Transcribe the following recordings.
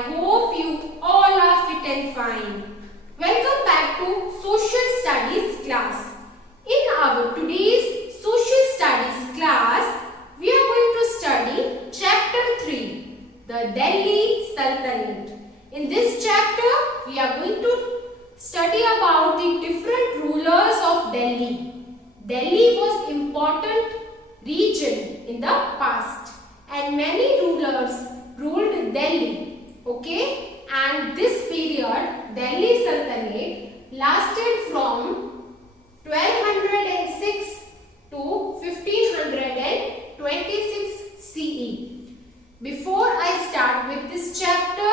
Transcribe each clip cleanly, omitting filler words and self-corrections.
hope you all are fit and fine. Welcome back to Social Studies class. In our today's Social Studies class, we are going to study Chapter 3, the Delhi Sultanate. In this chapter, we are going to study about the different rulers of Delhi. Delhi was important region in the past and many rulers ruled Delhi. Okay, and this period, Delhi Sultanate, lasted from 1206 to 1526 CE. Before I start with this chapter,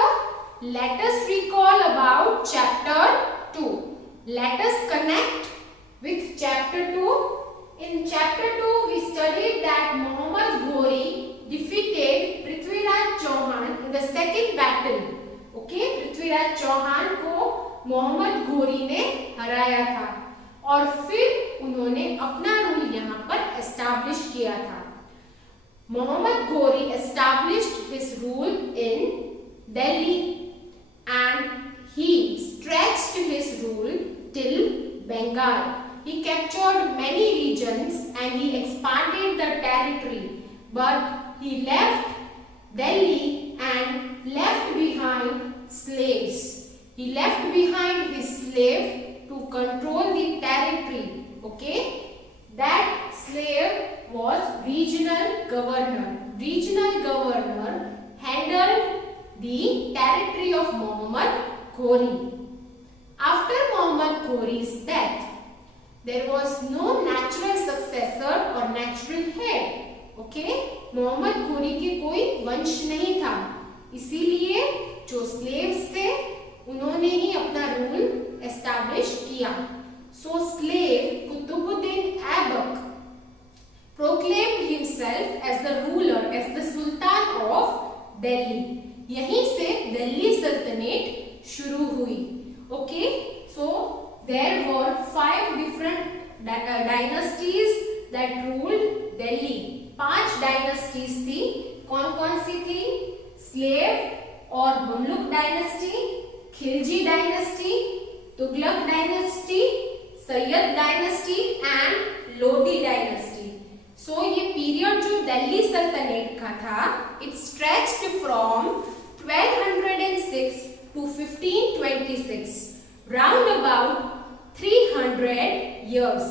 let us recall about chapter 2. Let us connect with chapter 2. In chapter 2, we studied that Muhammad Ghori defeated Prithviraj Chauhan in the second battle. Okay, Prithviraj Chauhan को मोहम्मद घोरी ने हराया था और फिर उन्होंने अपना रूल यहाँ पर एस्टैब्लिश किया था. Muhammad Ghori established his rule in Delhi and he stretched his rule till Bengal. He captured many regions and he expanded the territory, but he left Delhi and left behind slaves. He left behind his slave to control the territory. Okay, that slave was regional governor. Regional governor handled the territory of Muhammad Ghori. After Muhammad Ghori's death, there was no natural successor or natural head. Okay, Mohammad घोरी के कोई वंश नहीं था, इसीलिए जो स्लेव्स थे उन्होंने ही अपना रूल एस्टैब्लिश किया. So slave Qutbuddin Aibak proclaimed himself as the ruler, as the Sultan of Delhi. यहीं से दिल्ली सल्तनत शुरू हुई. Okay, so there were 5 different dynasties that ruled Delhi. 5 dynasties थी. कौन कौन सी थी? स्लेव और Mamluk dynasty, Khilji dynasty, Tughlaq dynasty, Sayyid dynasty and Lodi dynasty. So ये पीरियड जो दिल्ली सल्तनत का था, it stretched from 1206 to 1526, round about 300 years.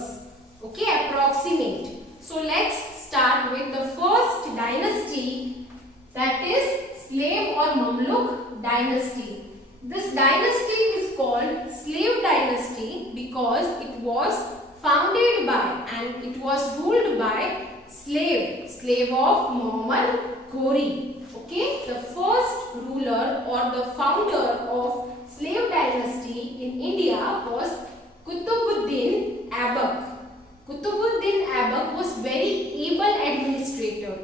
Okay, approximate. So let's start with the first dynasty, that is slave or Mamluk dynasty. This dynasty is called slave dynasty because it was founded by and it was ruled by slave of Muhammad Ghori. Okay, the first ruler or the founder of slave dynasty in India was Qutbuddin Aibak. Qutbuddin Aibak was very able administrator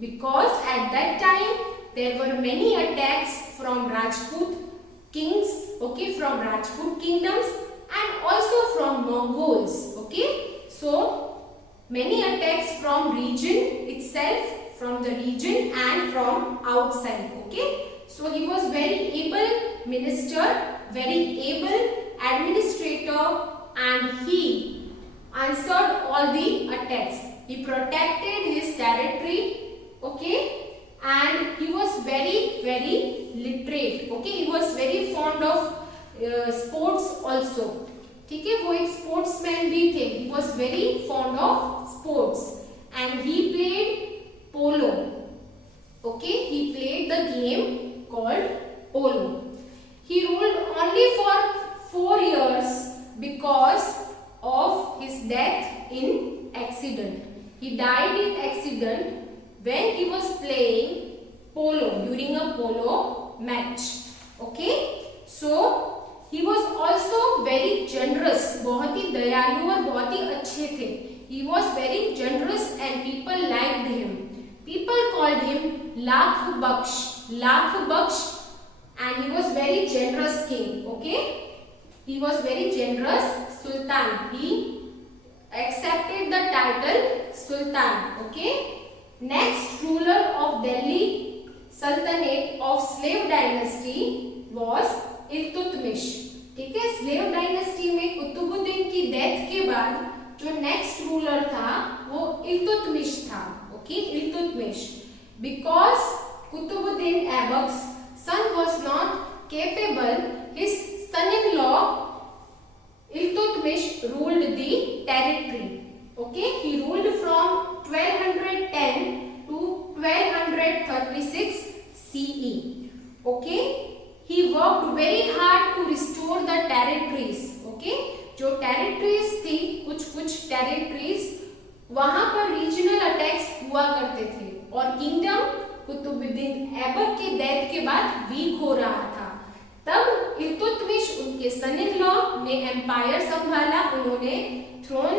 because at that time there were many attacks from Rajput kings, okay, from Rajput kingdoms and also from Mongols. Okay, so many attacks from region itself, from the region and from outside. Okay, so he was very able minister, very able administrator, and he answered all the attacks. He protected his territory. Okay, and he was very literate. Okay, he was very fond of sports also. ठीक है, वो एक स्पोर्ट्समैन भी थे. He was very fond of sports and he played polo. Okay, he played the game called polo. He ruled only for 4 years because of his death in accident. He died in accident when he was playing polo during a polo match. Okay, so he was also very generous. बहुत ही दयालु और बहुत ही अच्छे थे. He was very generous and people liked him. People called him Lakh Baksh, and he was very generous king. Okay, he was very generous Sultan. He accepted the title Sultan. Okay, next ruler of Delhi सल्तनत of slave dynasty was Iltutmish. ठीक है, slave dynasty में कुतुबुद्दीन की डेथ के बाद जो next ruler था वो इल्तुतमिश था। Okay, Iltutmish. Because Qutbuddin Aibak's son was not capable, his son-in-law Iltutmish ruled the territory. Okay, he ruled from 1210 to 1236 CE. Okay, he worked very hard to restore the territories. Okay, जो territories थी, कुछ टेरिटरीज वहां पर रीजनल अटैक्स हुआ करते थे और किंगडम कुतुबुद्दीन ऐबक के डेथ के बाद वीक हो रहा था। तब इल्तुतमिश उनके सन इन लॉ ने एम्पायर संभाला, उन्होंने थ्रोन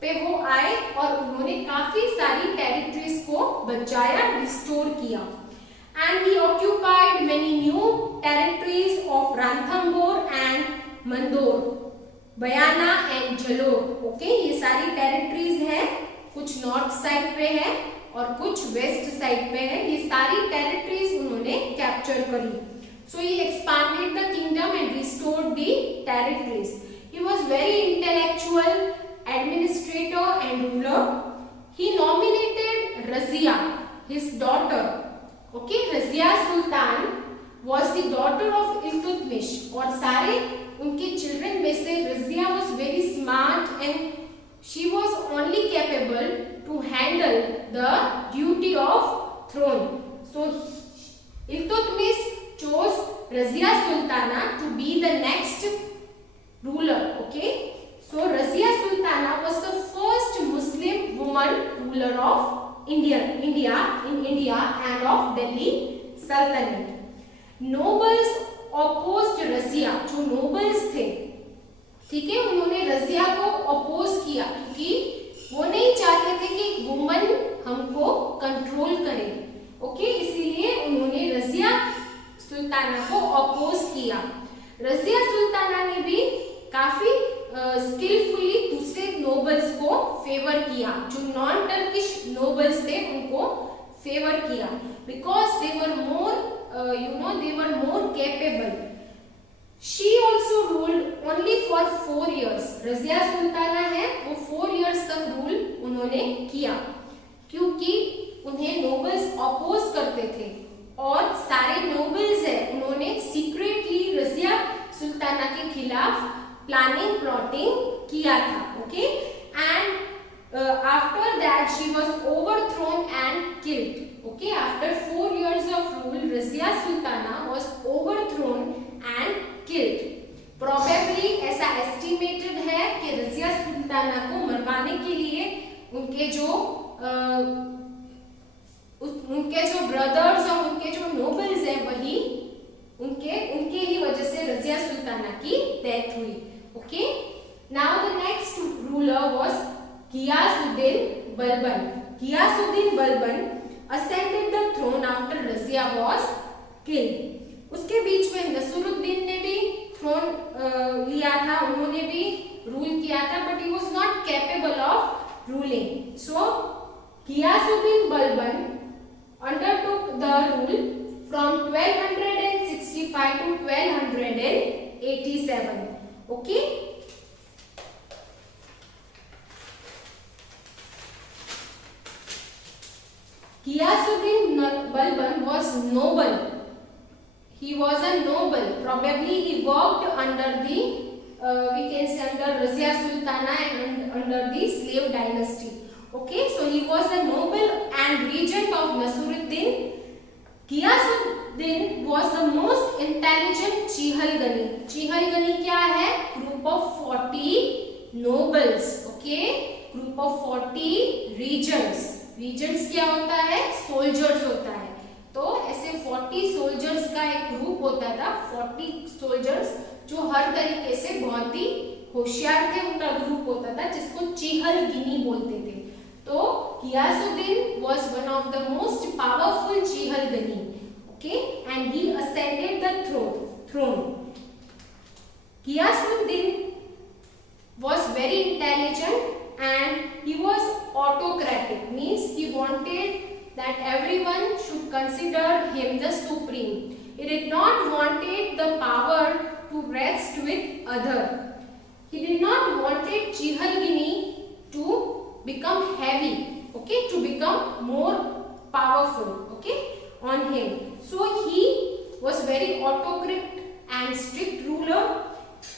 पे वो आए और उन्होंने काफी सारी टेरिटरीज को बचाया, रिस्टोर किया। And he occupied many new territories of Ranthambore एंड मंदोर, बयाना एंड जलोर। ओके, ये सारी टेरिटरीज है, कुछ नॉर्थ साइड पे है और कुछ वेस्ट साइड पे है। ये सारी टेरिटरीज उन्होंने कैप्चर करी। So he expanded the kingdom and restored the territories. He was very intellectual, administrator and ruler. He nominated Razia, his daughter. Okay, Razia Sultan was the daughter of Iltutmish. और सारे उनके children में से Razia was very smart and she was only capable to handle the duty of throne. So Iltutmish chose Razia Sultana to be the next ruler. Okay, so Razia Sultana was the first Muslim woman ruler of India and of Delhi Sultanate. Nobles opposed Razia, जो nobles थे, ठीक है, उन्होंने रजिया को अपोज किया क्योंकि वो नहीं चाहते थे कि वुमन हमको कंट्रोल करे। ओके, इसीलिए उन्होंने रजिया सुल्ताना को अपोज किया। रजिया सुल्ताना ने भी काफी स्किलफुली दूसरे नोबल्स को फेवर किया, जो नॉन टर्किश नोबल्स थे उनको फेवर किया, because they were more capable. She also ruled only for 4 years। रजिया सुल्ताना है वो 4 years तक रूल उन्होंने किया क्योंकि उन्हें नोबल्स अपोज करते थे और सारे नोबल्स है उन्होंने सीक्रेटली रजिया सुल्ताना के खिलाफ प्लानिंग प्लॉटिंग किया था। Okay, and after that she was overthrown and killed. Okay, after 4 years of rule Razia Sultana was overthrown and killed. Probably ऐसा एस्टिमेटेड है कि रजिया सुल्ताना को मरवाने के लिए उनके जो ब्रदर्स और उनके जो नोबल्स हैं वही उनके ही वजह से रजिया सुल्ताना की डेथ हुई। Okay, now the next ruler was Ghiyasuddin Balban. Ghiyasuddin Balban ascended the throne after Razia was killed. उसके बीच में नसरुद्दीन ने भी थ्रोन लिया था, उन्होंने भी रूल किया था, but he was not capable of ruling. So Ghiyasuddin Balban undertook the rule from 1265 to 1287. Okay, Ghiyasuddin Balban was noble. He was a noble. Probably he worked under the we can say under Razia Sultana and under the slave dynasty. Okay, so he was a noble and regent of Nasiruddin. Ghiyasuddin was the most intelligent Chihalgani. Chihalgani क्या है? Group of 40 nobles. Okay, group of 40 regents. Regents क्या होता है? Soldiers होता है। तो ऐसे 40 soldiers का एक ग्रुप होता था, 40 soldiers जो हर तरीके से बहुत ही होशियार थे, उनका ग्रुप होता था जिसको चिहलगिनी बोलते थे। तो Ghiyasuddin was one of the most powerful Chihalgani, okay, and he ascended the throne. Ghiyasuddin was very intelligent and he was autocratic, means he wanted that everyone should consider him the supreme. He did not wanted the power to rest with other. He did not wanted Chihalgini to become heavy, okay, to become more powerful, okay, on him. So he was very autocrat and strict ruler,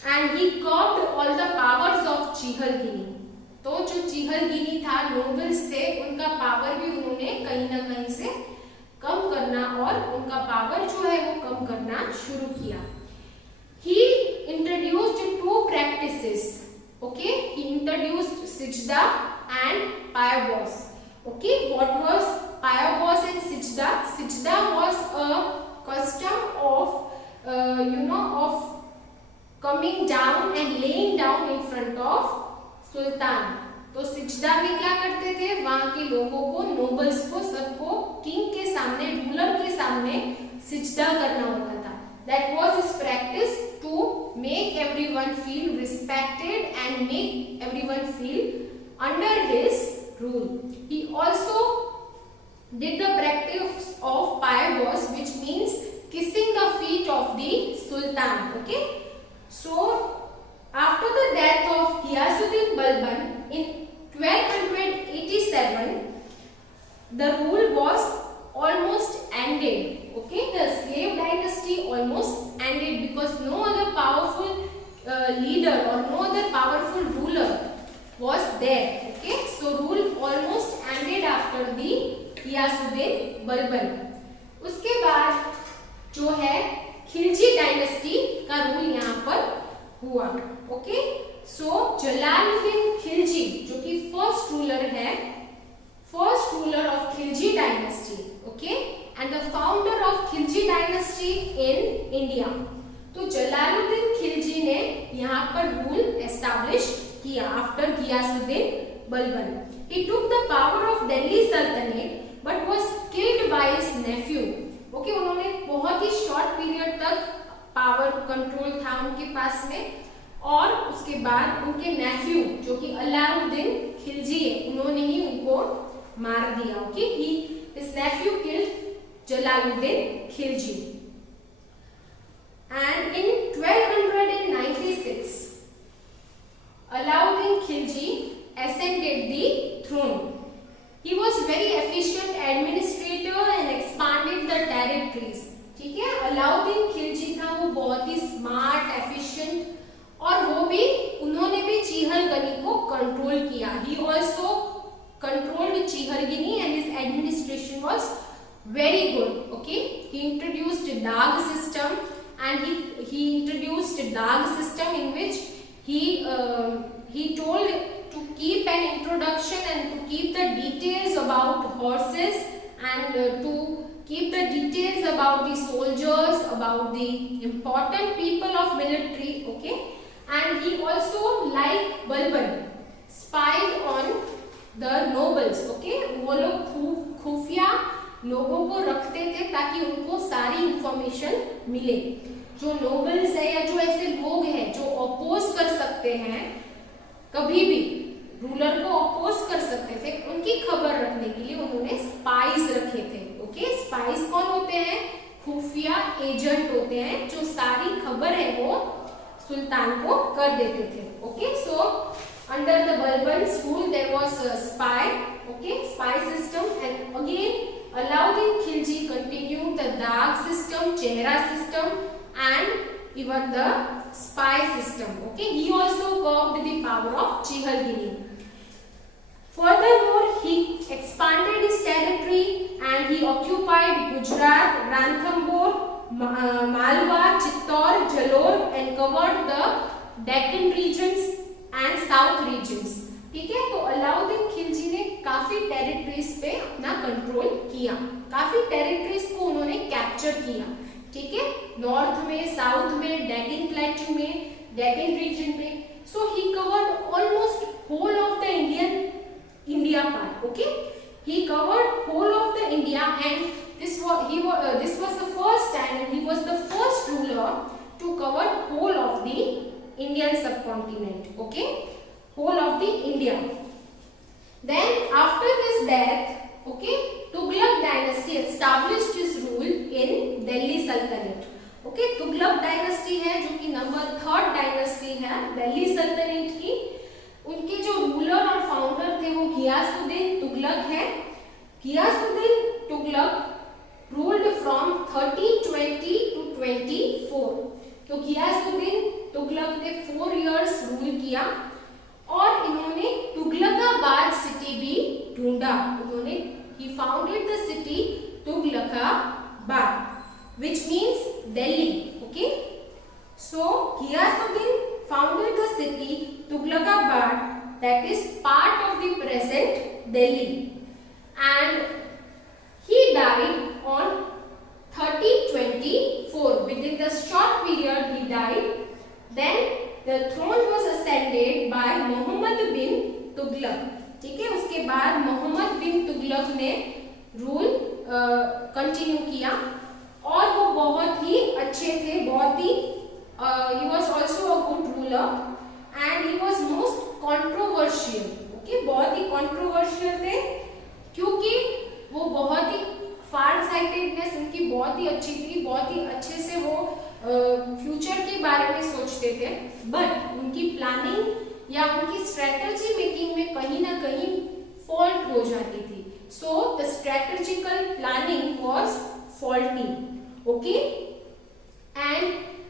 and he curbed all the powers of Chihalgini. तो जो चिहलगिनी था, नोबल्स थे, उनका पावर भी उन्होंने कहीं ना कहीं से कम करना और उनका पावर जो है वो कम करना शुरू किया. He introduced two practices. Okay, he introduced Sijda and Payabos. Okay, what was Payabos and Sijda? Sijda was a custom of of coming down and laying down in front of सुल्तान. तो सिजदा में क्या करते थे, वहां के लोगों को, नोबल्स को, सबको किंग के सामने, रूलर के सामने सिजदा करना होता था. That was his practice to make everyone feel respected and make everyone feel under his rule. He also did the practice of पायबॉस, which means kissing the feet of the sultan. Okay, so after the death of Ghiyasuddin Balban in 1287, the rule was almost ended. Okay, the slave dynasty almost ended because no other powerful leader or no other powerful ruler was there. Okay, so rule almost ended after the Ghiyasuddin Balban. उसके बाद जो है खिलजी डायनेस्टी का रूल यहाँ पर हुआ. ओके, सो जलालुद्दीन खिलजी जो कि फर्स्ट रूलर है, first ruler of Khilji dynasty, okay, and the founder of Khilji dynasty in India. तो जलालुद्दीन खिलजी ने यहाँ पर रूल एस्टैब्लिश किया after Ghiyasuddin Balban. He took the power of Delhi Saltanat but was killed by his nephew. Okay, उन्होंने बहुत ही शॉर्ट पीरियड तक पावर कंट्रोल था उनके पास में, और उसके बाद उनके नेफ्यू जो कि अलाउद्दीन खिलजी है, उन्होंने ही उनको मार दिया. ओके, हिज नेफ्यू किल्ड Jalaluddin Khilji. And in 1296 Alauddin Khilji ascended the throne. He was very efficient administrator and expanded the territories. ठीक है, अलाउद्दीन खिलजी था, वो बहुत ही स्मार्ट, एफिशिएंट, और वो भी, उन्होंने भी चिहलगनी को कंट्रोल किया. He also controlled Chihalgani and his administration was very good. Okay, he introduced dagh system and he introduced dag system in which he told to keep an introduction and to keep the details about horses and to keep the details about the soldiers, about the important people of military. Okay, and he also, like Balban, spied on the nobles. Okay, वो लोग खुफिया लोगों को रखते थे ताकि उनको सारी इंफॉर्मेशन मिले. जो नोबल्स है या जो ऐसे लोग हैं जो अपोज कर सकते हैं, कभी भी रूलर को अपोज कर सकते थे, उनकी खबर रखने के लिए उन्होंने स्पाइस रखे थे. ओके, स्पाइस कौन होते हैं? खुफिया एजेंट होते हैं जो सारी खबर है वो सुल्तान को कर देते थे. Okay, so under the Balban's rule there was a spy. Okay, spy system. And again Alauddin Khilji continued the Dag system, Chehra system, and even the spy system. Okay, he also curbed the power of Chihalgini. Furthermore, he expanded his territory and he occupied Gujarat, Ranthambore, Malwa, Chittor, Jalore, and covered the Deccan regions and South regions. ठीक है, तो अलाउद्दीन खिलजी ने काफी टेरिटरीज पे अपना कंट्रोल किया, काफी टेरिटरीज को उन्होंने कैप्चर किया. ठीक है, नॉर्थ में, साउथ में, डेक्कन प्लेट्यू में, डेक्कन रीजन में. So he covered almost whole of the India part. Okay, he covered whole of the India and this was the first time and he was the first ruler to cover whole of the Indian subcontinent. Okay, whole of the India. Then after his death, okay, Tughlaq okay, Tughlaq डायनेस्टी है जो कि number 3rd dynasty है दिल्ली सल्तनत की। उनके जो रूलर और फाउंडर थे वो गियासुद्दीन तुगलक है। Ghiyasuddin Tughlaq ruled from 1320 to 24। तो गियासुद्दीन तुगलक ने 4 इयर्स रूल किया और इन्होंने तुगलकाबाद सिटी भी ढूंढा। उन्होंने he founded the city Tughlaqabad, which means Delhi. Okay, so Ghiyasuddin founded the city Tughlaqabad, that is part of the present Delhi, and he died on 1324. Within the short period he died. Then the throne was ascended by Muhammad bin Tughlaq. ठीक है, उसके बाद मोहम्मद बिन तुगलक ने rule continue किया और वो बहुत ही अच्छे थे, बहुत ही he was also a good ruler and he was most controversial. Okay, बहुत ही कंट्रोवर्शियल थे क्योंकि वो बहुत ही फार साइटेडनेस उनकी बहुत ही अच्छी थी, बहुत ही अच्छे से वो फ्यूचर के बारे में सोचते थे, बट उनकी प्लानिंग या उनकी स्ट्रेटजी मेकिंग में कहीं ना कहीं फॉल्ट हो जाती थी। So the strategical planning was faulty. Okay, and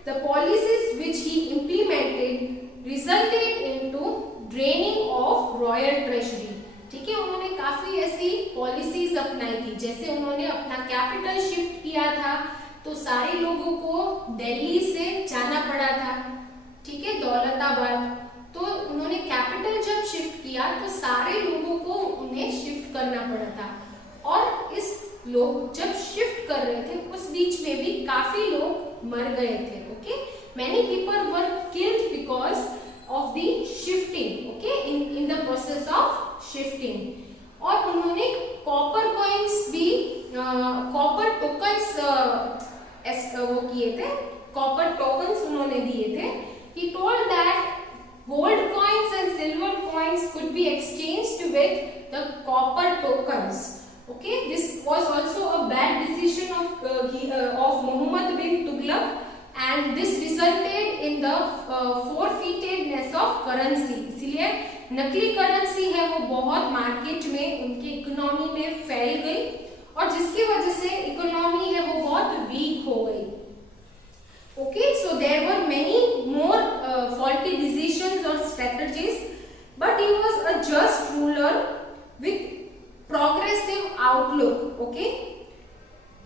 the policies which he implemented resulted into draining of royal treasury. ठीक है, उन्होंने काफी ऐसी पॉलिसीज अपनाई थी, जैसे उन्होंने अपना कैपिटल शिफ्ट किया था तो सारे लोगों को दिल्ली से जाना पड़ा था, ठीक है, दौलताबाद। तो उन्होंने कैपिटल जब शिफ्ट किया तो सारे लोगों को उन्हें शिफ्ट करना पड़ा था और इस लोग जब शिफ्ट कर रहे थे उस बीच में भी काफी लोग मर गए थे। Okay, many people were killed because of the shifting. Okay, in the process of shifting. और उन्होंने कॉपर कॉइन्स भी, कॉपर टोकन्स वो किए थे, कॉपर टोकन्स उन्होंने दिए थे। He told that gold coins and silver coins could be exchanged with the copper tokens. Okay, this was also a bad decision of Muhammad bin Tughlaq, and this resulted in the forfeitedness of currency. इसलिए नकली करेंसी है वो बहुत मार्केट में उनकी इकोनॉमी में फैल गई और जिसकी वजह से इकोनॉमी है वो बहुत वीक हो गई। Okay, so there were many more faulty decisions or strategies, but he was a just ruler with progressive outlook. Okay,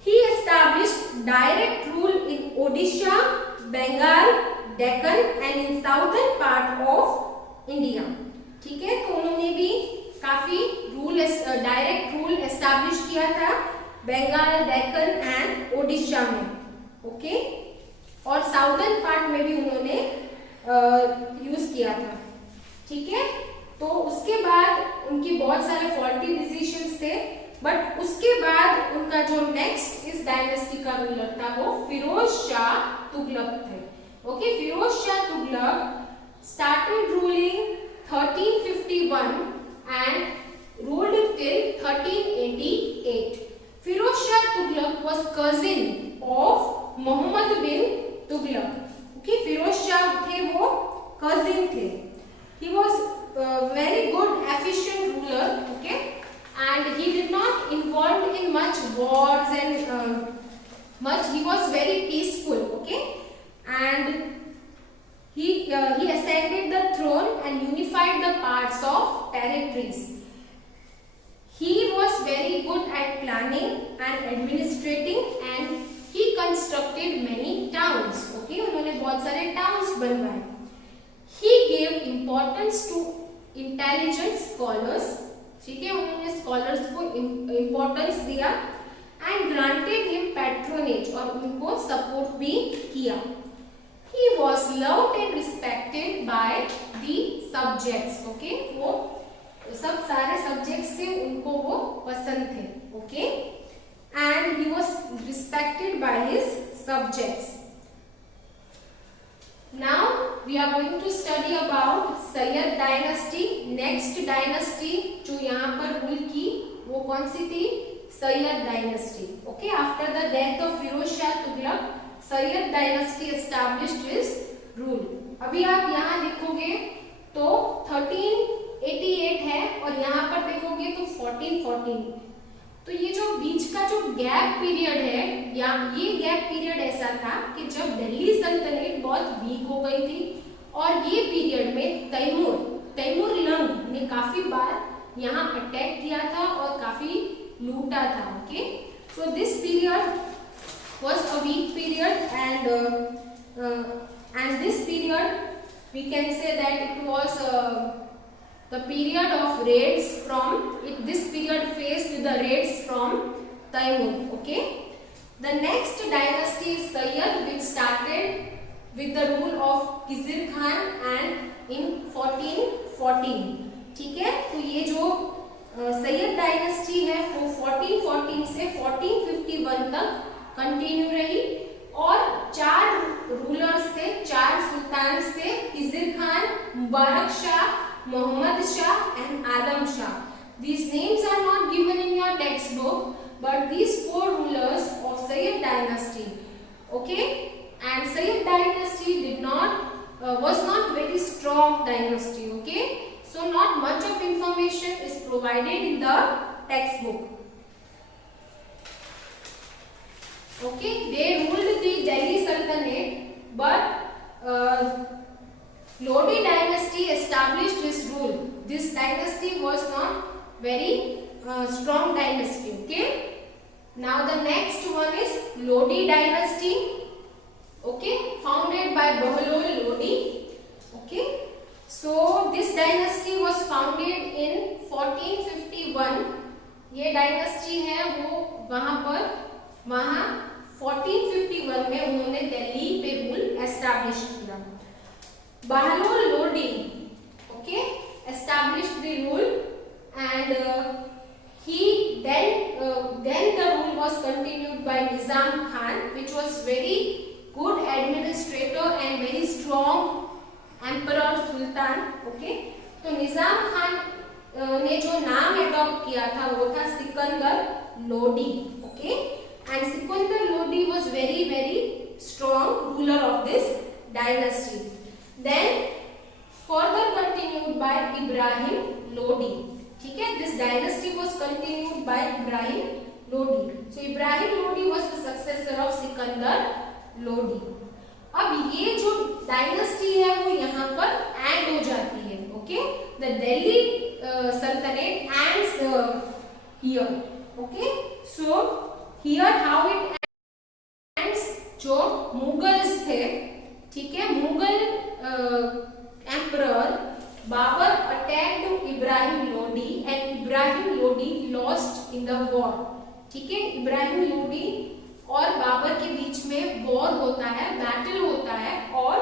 he established direct rule in Odisha, Bengal, Deccan, and in southern part of India. ठीक है, तो उन्होंने भी काफी rule, direct rule establish किया था बंगाल, डेक्कन एंड ओडिशा में। ओके, और साउदर्न पार्ट में भी उन्होंने यूज किया था। ठीक है, तो उसके बाद उनकी बहुत सारे फॉल्टी डिसीजंस थे, बट उसके बाद उनका जो नेक्स्ट इस डायनेस्टी का रूलर था वो फिरोज शाह तुगलक थे। Okay, Firoz Shah Tughlaq started ruling 1351 and ruled till 1388। Firoz Shah Tughlaq was cousin of Mohammad bin Tughlaq. Okay, Firoz Shah थे वो कजिन थे। He was very good efficient ruler, okay, and he did not involved in much wars and much, he was very peaceful, okay, and he ascended the throne and unified the parts of territories. He was very good at planning and administrating and he constructed many towns. Okay, उन्होंने बहुत सारे towns बनवाए। He gave importance to intelligent scholars, ठीक है, उन्होंने scholars को importance दिया and granted him patronage और उनको support भी किया। He was loved and respected by the subjects. Okay, वो सब सारे subjects थे उनको वो पसंद थे। Okay, and he was respected by his subjects. Now we are going to study about Sayyid dynasty. Next dynasty जो यहाँ पर रूल की वो कौन सी थी? Sayyid dynasty. Okay, after the death of Firoz Shah Tughlaq, Syed dynasty established it's rule. अभी आप यहाँ देखोगे तो 1388 है और यहाँ पर देखोगे तो 1414। तो ये जो बीच का जो गैप पीरियड है, या ये गैप पीरियड ऐसा था कि जब दिल्ली सल्तनत बहुत वीक हो गई थी और ये पीरियड में तैमूर लंग ने काफी बार यहाँ अटैक किया था और काफी लूटा था। Okay, so this period was a weak period, and this period we can say that it was the period of raids from this period faced the raids from Taimur. Okay, the next dynasty is Sayyid, which started with the rule of Khizr Khan and in 1414. ठीक है, तो ये जो सैयद डायनेस्टी है वो 1414 से 1451 तक कंटिन्यू रही और 4 रूलर्स थे, 4 सुल्तान थे, Khizr Khan, Mubarak Shah, Mohammad Shah and Adam Shah. These names are not given in your textbook, but these 4 rulers of Sayyid dynasty. Okay, and Sayyid dynasty was not very strong dynasty. Okay, so not much of information is provided in the textbook. Okay, they ruled the Delhi Sultanate, but Lodi dynasty established its rule. This dynasty was not very strong dynasty. Okay, now the next one is Lodi dynasty. Okay, founded by Bahlol Lodi. Okay, so this dynasty was founded in 1451. ये डायनेस्टी है वो वहाँ 1451 में उन्होंने दिल्ली पे rule establish किया. बहलोल Lodi, okay, established the rule, and then the rule was continued by Nizam Khan, which was very good administrator and very strong emperor sultan. Okay, तो निजाम खान ने जो नाम एडॉप्ट किया था वो था सिकंदर Lodi. Okay, and Sikandar Lodi was very strong ruler of this dynasty. Then further continued by Ibrahim Lodi. ठीक है, this dynasty was continued by Ibrahim Lodi. So Ibrahim Lodi was the successor of Sikandar Lodi. अब ये जो डायनेस्टी है वो यहाँ पर ऐड हो जाती है. Okay, the Delhi Sultanate ends here. Okay, so here how it ends, जो मुगल्स थे, ठीक है, Mughal emperor Babur attacked Ibrahim Lodi and Ibrahim Lodi lost in the war. ठीक है, इब्राहिम लोडी और बाबर के बीच में वॉर होता है, बैटल होता है और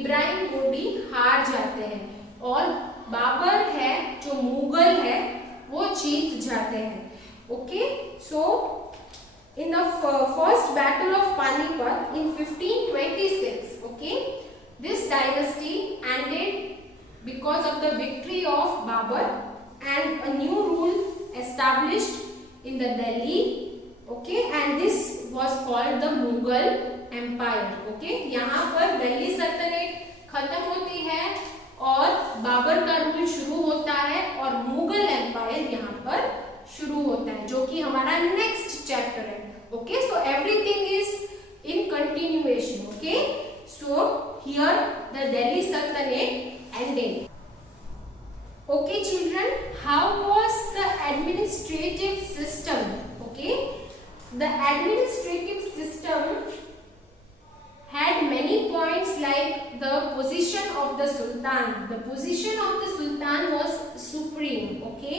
इब्राहिम लोडी हार जाते हैं और बाबर है जो मुगल है वो जीत जाते हैं. ओके, सो in the first battle of Panipat in 1526, okay, this dynasty ended because of the victory of Babur and a new rule established in the Delhi. Okay, and this was called the Mughal Empire. Okay, यहाँ पर दिल्ली सल्तनत खत्म होती है और बाबर का रूल शुरू होता है और मुगल एम्पायर यहाँ पर शुरू होता है, जो कि हमारा नेक्स्ट चैप्टर है. Okay, so everything is in continuation. Okay, so here the Delhi Sultanate ended. Okay children, how was the administrative system? Okay, the administrative system had many points like the position of the Sultan. The position of the Sultan was supreme. Okay,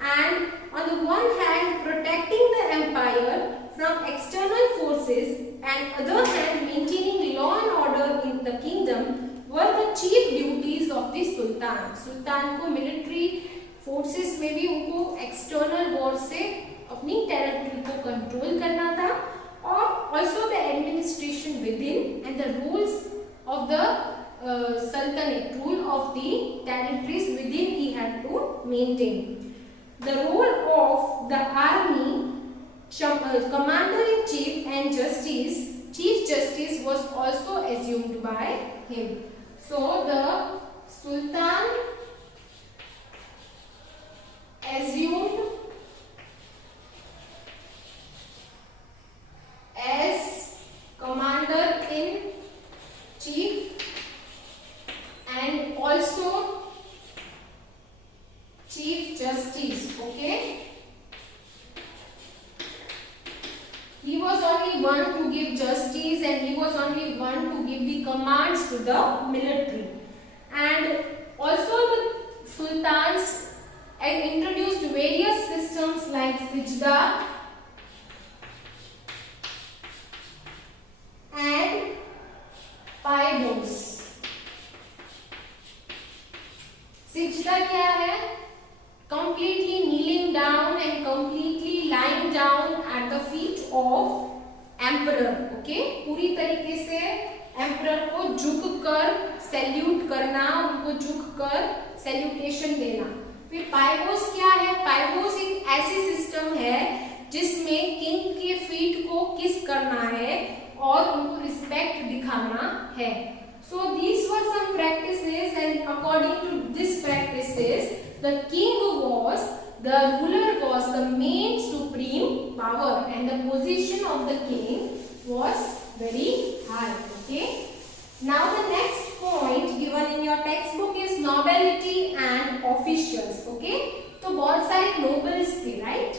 and on the one hand protecting the empire from external forces and other hand maintaining law and order in the kingdom were the chief duties of the Sultan. Sultan को military forces में भी उनको external war से अपनी territory को control करना था और also the administration within and the rules of the Sultanate, rule of the territories within he had to maintain. The role of the army, commander in chief and justice chief justice was also assumed by him. So the Sultan assumed as commander in chief and also chief justice. Okay, he was only one to give justice and he was only one to give the commands to the military. And also the sultans introduced various systems like sijda and पायबोस. सिजदा क्या है? Completely kneeling down and completely lying down at the feet of emperor. Okay? पूरी तरीके से emperor को झुककर सैल्यूट करना, उनको झुककर सैल्यूटेशन देना. फिर पायबोस क्या है? पायबोस एक ऐसी सिस्टम है जिसमें किंग के फीट को किस करना है और उनको रिस्पेक्ट दिखाना है. So these were some practices, and according to these practices, the ruler was the main supreme power, and the position of the king was very high. Okay. Now the next point given in your textbook is nobility and officials. Okay. तो बहुत सारे nobles थे, right?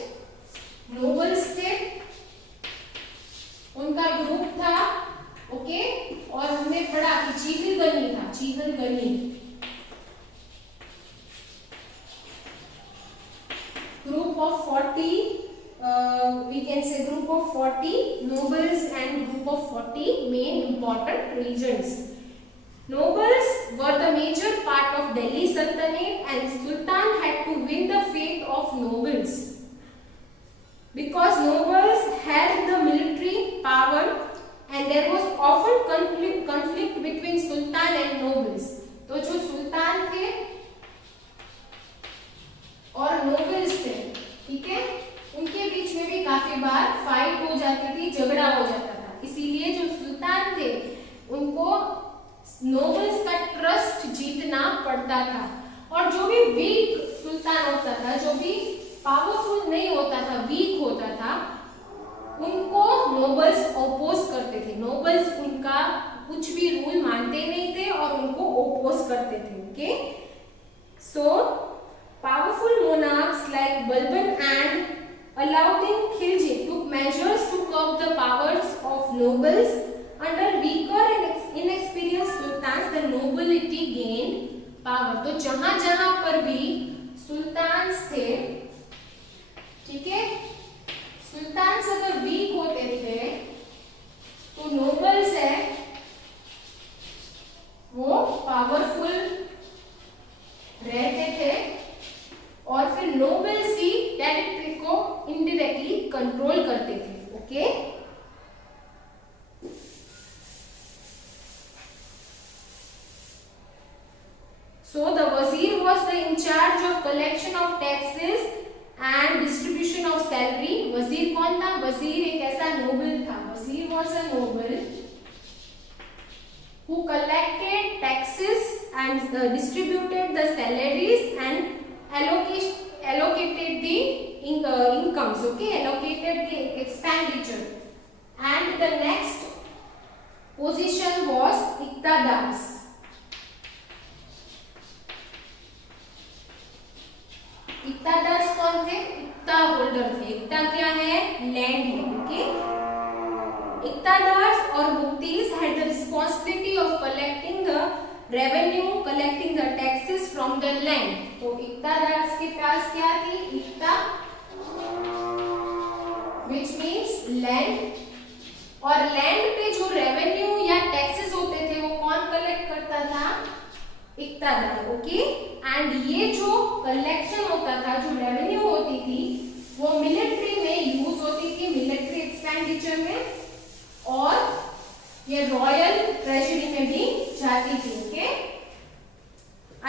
Nobles थे, उनका ग्रुप था. ओके, और हमने पढ़ा कि चीहलगनी था, चीहलगनी group of 40, we can say group of 40 nobles and group of 40 main important regions. Nobles were the major part of Delhi Sultanate, and Sultan had to win the faith of nobles because nobles held the military power and there was often conflict between Sultan and nobles. तो जो सुल्तान थे और nobles थे, ठीक है, उनके बीच में भी काफी बार फाइट हो जाती थी, झगड़ा हो जाता था. इसीलिए जो सुल्तान थे उनको nobles का ट्रस्ट जीतना पड़ता था. और जो भी वीक सुल्तान होता था, जो भी पावरफुल नहीं होता था, वीक होता था, उनको नोबल्स ओपोज करते थे. नोबल्स उनका कुछ भी रूल मानते नहीं थे और उनको ओपोज करते थे. Okay, so powerful monarchs like Balban एंड Alauddin Khilji took measures to curb the powers of nobles. Under weaker and inexperienced sultans, the nobility gained power. तो जहां-जहां पर भी सुल्तान्स थे, ठीक है, सुल्तान अगर वीक होते थे तो नोबल्स है वो पावरफुल रहते थे और फिर नोबल्स ही टेरिटरी को इनडायरेक्टली कंट्रोल करते थे. Okay, so the wazir was the in charge of collection of taxes and distribution of salary. वजीर कौन था? वजीर एक ऐसा नोबल था. वजीर was a noble who collected taxes and distributed the salaries and allocated the incomes. Okay, allocated the expenditure. And the next position was iqtadars. इक्तादार्स कौन थे? इक्ता होल्डर थे. इक्ता क्या है? लैंड है. ओके, इक्तादार्स और मुफ्तीज had the responsibility of collecting the revenue, collecting the taxes from the land. तो इक्तादार्स के पास क्या थी? इक्ता, which means land. और लैंड पे जो रेवेन्यू या टैक्सेस होते थे वो कौन कलेक्ट करता था? इक्तादार. ओके, एंड ये जो कलेक्शन होता था, जो रेवेन्यू होती थी, वो मिलिट्री में यूज होती थी, मिलिट्री एक्सपेंडिचर में, और ये रॉयल ट्रेजरी में भी जाती थी. Okay,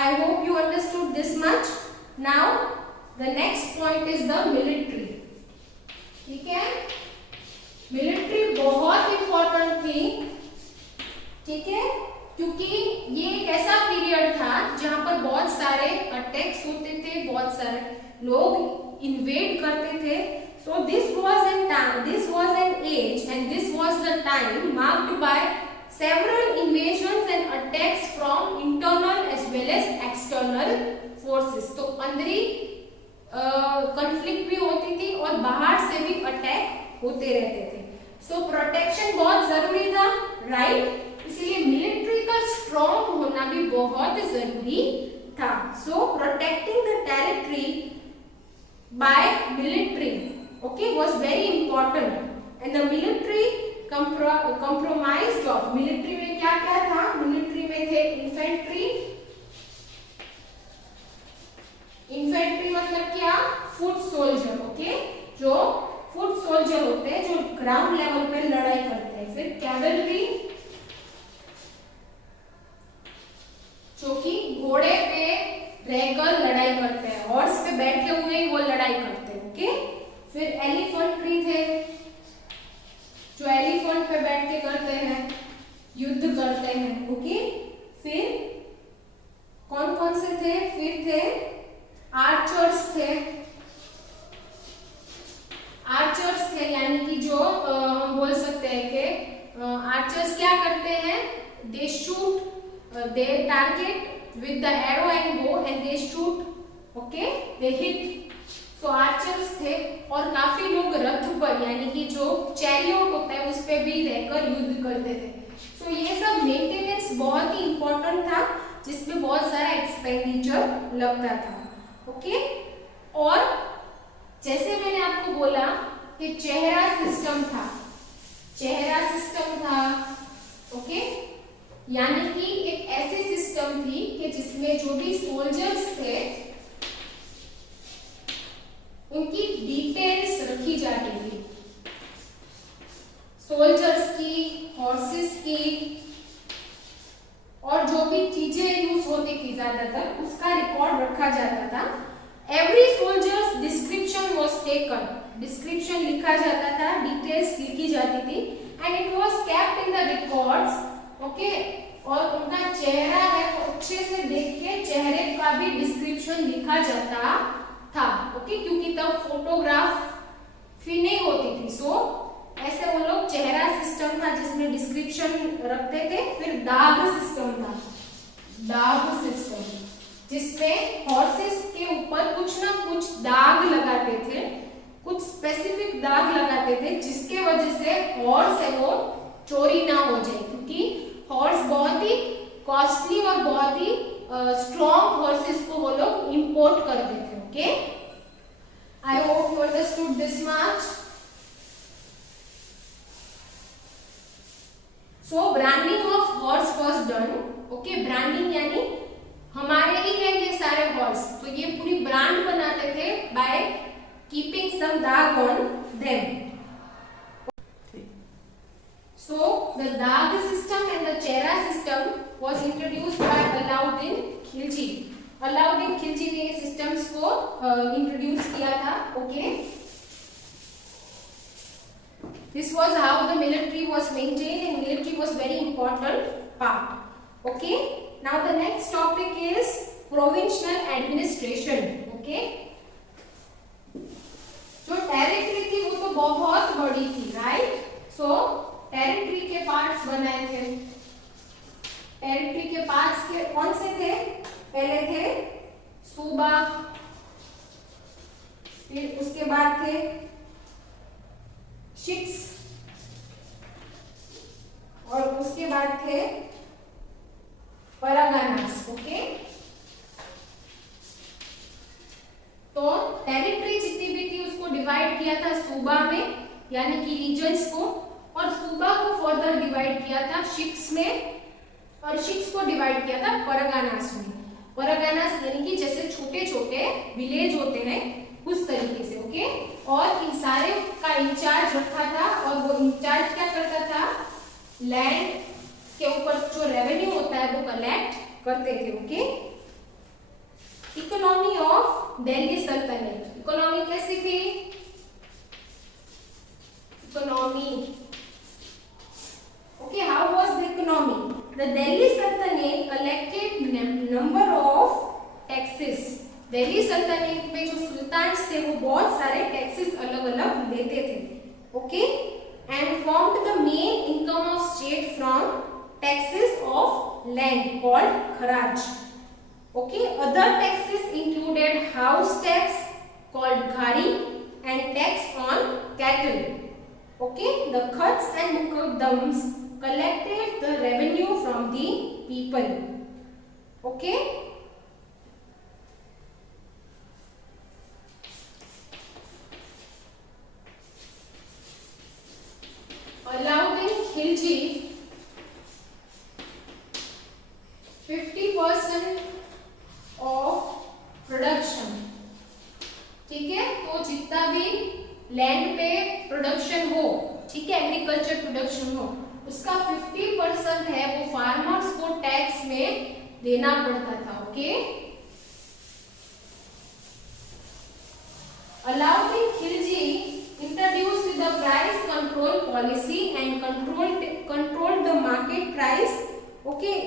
I hope you understood this much. Now the next point is the military. ठीक है, मिलिट्री बहुत बहुत इंपॉर्टेंट थी, ठीक है, क्योंकि ये एक ऐसा पीरियड था जहां पर बहुत सारे अटैक्स होते थे, बहुत सारे लोग इन्वेड करते थे. So this was an age and this was the time marked by several invasions and attacks from internal as well as external forces. तो अंदरी कॉन्फ्लिक्ट भी होती थी और बाहर से भी अटैक होते रहते थे. सो प्रोटेक्शन बहुत जरूरी था, राइट? इसलिए मिलिट्री का स्ट्रॉन्ग होना भी बहुत जरूरी था. So protecting the territory by military, okay, was very important. And the military compromised of, military में क्या क्या था? मिलिट्री में थे इन्फेंट्री. इन्फेंट्री मतलब क्या? फुट सोल्जर, ओके, जो फुट सोल्जर होते हैं, जो ग्राउंड लेवल पे लड़ाई करते हैं. फिर कैवलरी, जो कि घोड़े पे रहकर लड़ाई करते हैं, हॉर्स पे बैठे हुए वो लड़ाई करते हैं, ओके. फिर एलिफेंट्री थे, जो एलिफेंट पे बैठ के करते हैं, युद्ध करते हैं, ओके. फिर कौन कौन से थे? फिर थे आर्चर्स थे. आर्चर्स थे यानी कि जो हम बोल सकते हैं कि आर्चर्स क्या करते हैं? They shoot, they target with the arrow and bow and they shoot, okay, they hit. So archers थे. और काफी लोग रथ पर यानी कि जो चैरियट होता है उस पे भी रहकर युद्ध करते थे. सो ये सब मेंटेनेंस बहुत ही इंपॉर्टेंट था, जिसमें बहुत सारा एक्सपेंडिचर लगता था, ओके. और जैसे मैंने आपको बोला कि चेहरा सिस्टम था, चेहरा सिस्टम था, ओके, यानी कि एक ऐसी सिस्टम थी कि जिसमें जो भी सोल्जर्स थे उनकी डिटेल्स रखी जाती थी. सोल्जर्स की, हॉर्सेस की, और जो भी चीजें यूज होती थी ज्यादातर उसका रिकॉर्ड रखा जाता था. Every soldiers description was taken, description लिखा जाता था, डिटेल्स लिखी जाती थी. And it was kept in the records, okay. और उनका चेहरा है वो अच्छे से देख के चेहरे का भी डिस्क्रिप्शन लिखा जाता था, ओके, क्योंकि तब फोटोग्राफी नहीं होती थी. सो ऐसे वो लोग, चेहरा सिस्टम था जिसमें डिस्क्रिप्शन रखते थे. फिर दाग सिस्टम था, दाग सिस्टम, जिसमें हॉर्सेस के ऊपर कुछ ना कुछ दाग लगाते थे, कुछ स्पेसिफिक दाग लगाते थे, जिसके वजह से हॉर्स है वो चोरी ना हो जाए, क्योंकि हॉर्स बहुत ही कॉस्टली और बहुत ही स्ट्रॉन्ग हॉर्सेस को वो लोग इंपोर्ट करते थे, okay. I hope you understood this much. So branding of horse was done, okay. Branding यानी हमारे ही है ये सारे हॉर्स, तो ये पूरी ब्रांड बनाते थे बाय कीपिंग सम दाग on them. So the Dag system and the Chehra system was introduced by Alauddin Khilji. Alauddin Khilji ने ये systems को introduce किया था, okay. This was how the military was maintained, and military was very important part, okay. Now the next topic is provincial administration, okay. जो territory थी वो तो बहुत बड़ी थी, right? So टेरिटरी के पार्ट्स बनाए थे. टेरिटरी के पार्ट्स के कौन से थे? पहले थे सूबा, फिर उसके बाद थे शिक्स, और उसके बाद थे परगनास, ओके. तो टेरिटरी जितनी भी थी उसको डिवाइड किया था सूबा में, यानी कि रीजन्स को, और सूबा को फर्दर डिवाइड किया था शिक्स में, और शिक्स को डिवाइड किया था परगनास में. परगनास यानी कि जैसे छोटे छोटे विलेज होते हैं उस तरीके से, ओके. और इन सारे का इंचार्ज रखा था, और वो इंचार्ज क्या करता था? लैंड के ऊपर जो रेवेन्यू होता है वो कलेक्ट करते थे, ओके. इकोनॉमी ऑफ दिल्ली सल्तनत. इकोनॉमी कैसी थी? इकोनॉमी दिल्ली सल्तनत में जो सुल्तान थे वो बहुत सारे टैक्सेस अलग अलग लेते थे. Okay, and formed the main income of state from taxes of land called kharaj. Okay, other taxes included house tax called ghari and tax on cattle. Okay, the khats and muqaddams collected the revenue from the people. Okay, Alauddin Khilji 50% of production. ठीक है, तो जितना भी लैंड पे प्रोडक्शन हो, ठीक है, agriculture production हो, उसका 50% है वो फार्मर्स को टैक्स में देना पड़ता था. Okay, Alauddin Khilji introduced the price control policy and controlled the market price. Okay,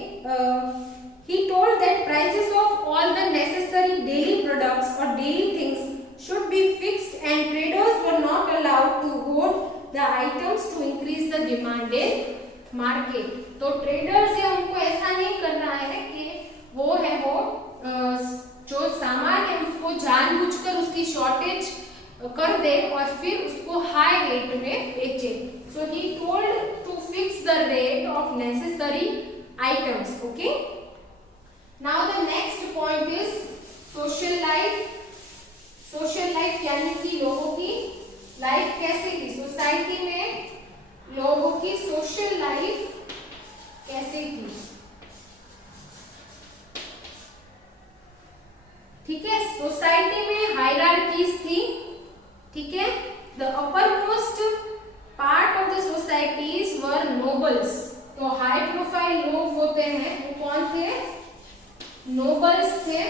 he told that prices of all the necessary daily products or daily things should be fixed and traders were not allowed to hold the items to increase the demand in market. तो ट्रेडर्स है उनको ऐसा नहीं करना है कि वो जो सामान है उसको जानबूझकर उसकी शॉर्टेज कर दे और फिर उसको हाई रेट में बेचे. So he told to fix the rate of necessary items. Okay, now the next point is social life. Social life यानी कि लोगों की लाइफ कैसे थी, सोसाइटी में लोगों की सोशल लाइफ कैसे थी. ठीक है, सोसाइटी में हायरार्कीज थी. ठीक है, the upper most part of the societies वर नोबल्स. तो हाई प्रोफाइल लोग होते हैं वो कौन थे, नोबल्स थे.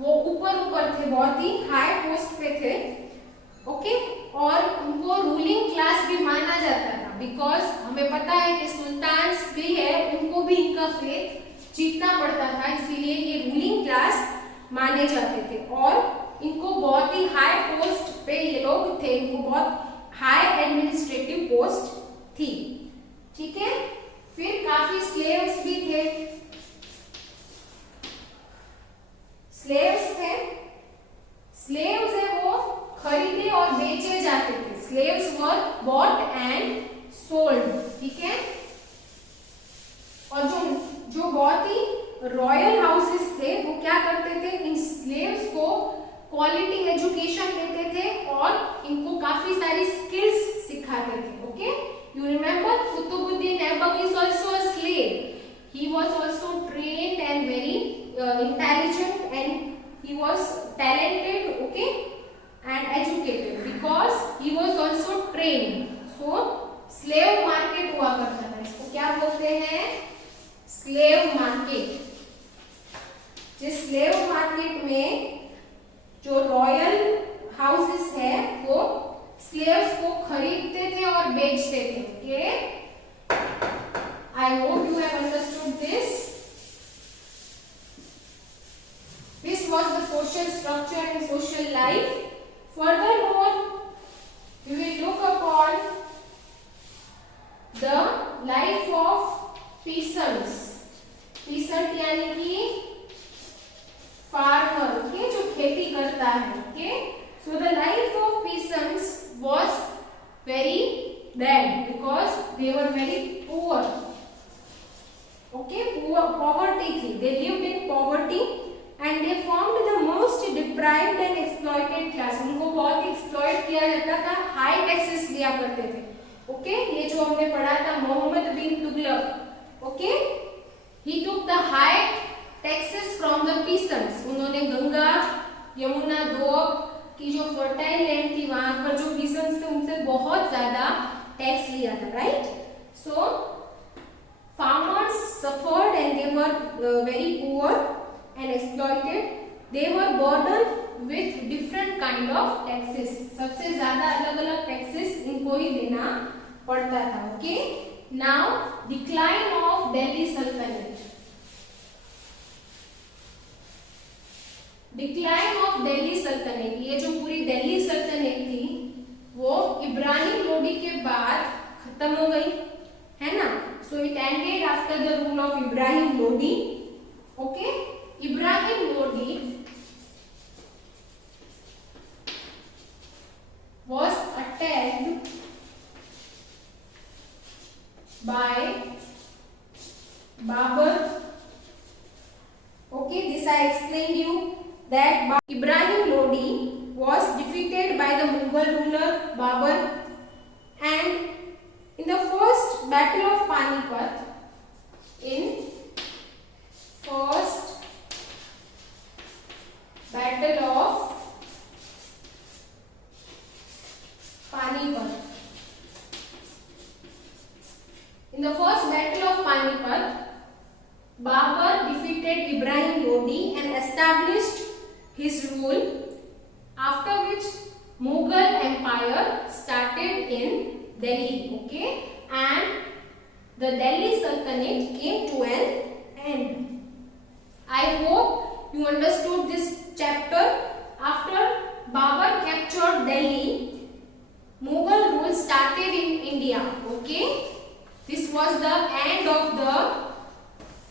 वो ऊपर थे, बहुत ही हाई पोस्ट पे थे. ओके, और उनको रूलिंग क्लास भी माना जाता था बिकॉज हमें पता है कि सुल्तान्स भी है, उनको भी इनका फेथ जीतना पड़ता था, इसीलिए ये रूलिंग क्लास माने जाते थे. और इनको बहुत ही हाई पोस्ट पे ये लोग थे, इनको बहुत हाई एडमिनिस्ट्रेटिव पोस्ट थी. ठीक है, फिर काफी स्लेव्स भी थे. स्लेव्स थे, स्लेव्स है वो खरीदे और बेचे जाते थे. Slaves were bought and sold. ठीक है, और जो बहुत ही रॉयल हाउसेस थे वो क्या करते थे, इन स्लेव्स को क्वालिटी एजुकेशन देते थे और इनको काफी सारी स्किल्स सिखाते थे. Okay, you remember Qutubuddin Aibak is also a slave. He was also trained and very intelligent and he was talented, okay, and educated because he was also trained. So slave market हुआ करता था. इसको क्या बोलते हैं, slave market. जिस slave market में जो रॉयल हाउसेस है वो slaves को खरीदते थे और बेचते थे. okay? I hope you have understood this. This was the social structure and social life. Furthermore, we will look upon the life of peasants. Peasant यानी कि farmer, okay, जो खेती करता है. Okay, so the life of peasants was very bad because they were very poor. Okay, poverty थी. They lived in poverty and they formed the most deprived and exploited class. उनको बहुत exploit किया जाता था, high taxes लिया करते थे. Okay, ये जो हमने पढ़ा था मोहम्मद bin Tughlaq. Okay, he took the high taxes from the peasants. उन्होंने गंगा यमुना दोब की जो फर्टाइल लैंड थी वहां पर जो peasants थे उनसे बहुत ज्यादा टैक्स लिया था. Right, so farmers suffered and they were very poor and exploited. They were burdened with different kind of taxes. सबसे ज्यादा अलग-अलग taxes इनको ही देना पड़ता था. Okay, now decline of Delhi Sultanate. Decline of Delhi सल्तनत, ये जो पूरी दिल्ली सल्तनत थी वो इब्राहिम लोदी के बाद खत्म हो गई, है ना। So it ended after the rule of Ibrahim Lodi. ओके, Ibrahim Lodi was attacked by Babur. Okay, this I explained you that Ibrahim Lodi was defeated by the Mughal ruler Babur, and in the first battle of Panipat, in the first battle of Panipat, Babur defeated Ibrahim Lodi and established his rule, after which Mughal Empire started in Delhi, okay, and the Delhi Sultanate came to an end. I hope you understood this chapter. After Babur captured Delhi, Mughal rule started in India, okay. This was the end of the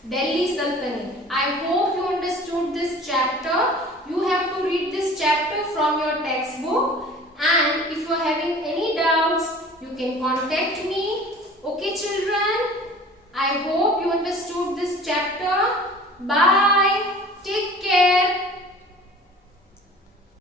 Delhi Sultanate. I hope you understood this chapter. You have to read this chapter from your textbook, and if you are having any doubts, you can contact me. Okay children, I hope you understood this chapter. Bye. Take care.